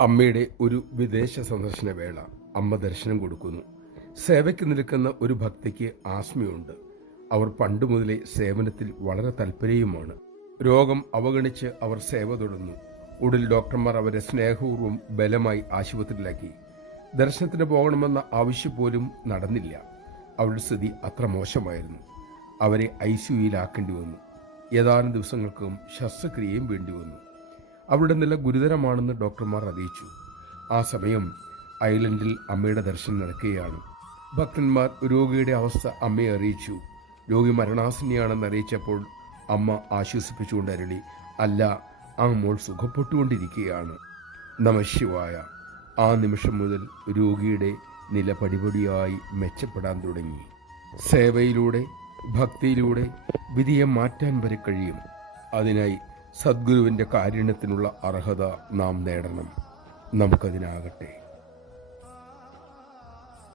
അമ്മയുടെ ഒരു വിദേശ സന്ദർശന വേള. അമ്മ ദർശനം കൊടുക്കുന്നു. സേവയ്ക്ക് നിൽക്കുന്ന ഒരു ഭക്തിക്ക് ആസ്മയുണ്ട്. അവർ പണ്ടു മുതലേ സേവനത്തിൽ വളരെ തൽപരയുമാണ്. രോഗം അവഗണിച്ച് അവർ സേവ തുടർന്നു. ഒടുവിൽ ഡോക്ടർമാർ അവരെ സ്നേഹപൂർവ്വം ബലമായി ആശുപത്രിയിലാക്കി. ദർശനത്തിന് പോകണമെന്ന ആവശ്യം പോലും നടന്നില്ല. അവരുടെ സ്ഥിതി അത്ര മോശമായിരുന്നു. അവരെ ICUയിലാക്കേണ്ടി വന്നു. ഏതാനും ദിവസങ്ങൾക്കും ശസ്ത്രക്രിയയും വേണ്ടി വന്നു. അവരുടെ നില ഗുരുതരമാണെന്ന് ഡോക്ടർമാർ അറിയിച്ചു. ആ സമയം ഐലൻഡിൽ അമ്മയുടെ ദർശനം നടക്കുകയാണ്. ഭക്തന്മാർ രോഗിയുടെ അവസ്ഥ അമ്മയെ അറിയിച്ചു. രോഗി മരണാസന്നിയാണെന്ന് അറിയിച്ചപ്പോൾ അമ്മ ആശ്വസിപ്പിച്ചുകൊണ്ട് അരുളി, അല്ല, ആ മോൾ സുഖപ്പെട്ടുകൊണ്ടിരിക്കുകയാണ്. നമഃശിവായ. ആ നിമിഷം മുതൽ രോഗിയുടെ നില പടിപടിയായി മെച്ചപ്പെടാൻ തുടങ്ങി. സേവയിലൂടെ, ഭക്തിയിലൂടെ വിധിയെ മാറ്റാൻ വരെ കഴിയും. അതിനായി സദ്ഗുരുവിൻ്റെ കാരുണ്യത്തിനുള്ള അർഹത നാം നേടണം. നമുക്കതിനാകട്ടെ.